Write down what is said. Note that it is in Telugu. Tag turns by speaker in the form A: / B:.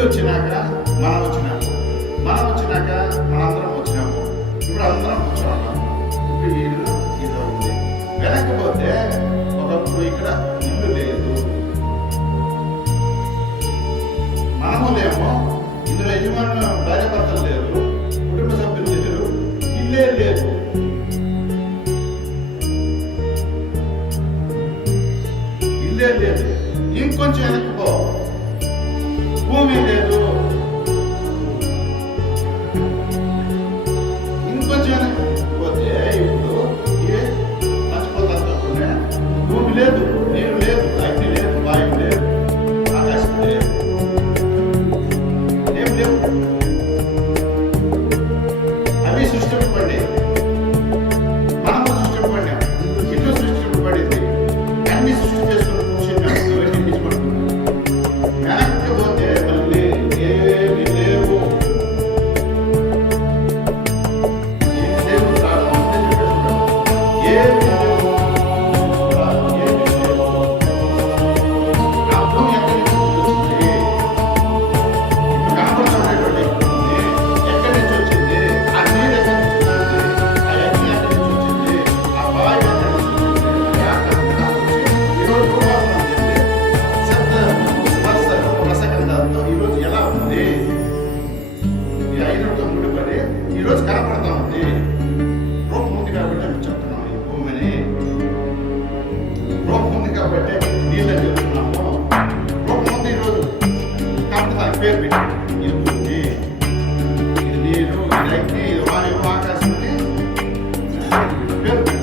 A: వీళ్ళు వచ్చినాక మనం వచ్చినాము మనం వచ్చినాక మనందరం వచ్చినాము. ఇప్పుడు అందరం కూర్చోన్నాము ఇప్పుడు వీళ్ళు ఇదో ఉంది. వెనకపోతే ఒకప్పుడు ఇక్కడ ఇల్లు లేదు. మనము లేమో ఇందులో యజమానుల భార్య భర్తలు లేరు. కుటుంబ సభ్యులు లేరు. ఇల్లే లేదు. ఇల్లే లేదు. ఇంకొంచెం వెనక్కిపో. Thank you. Good.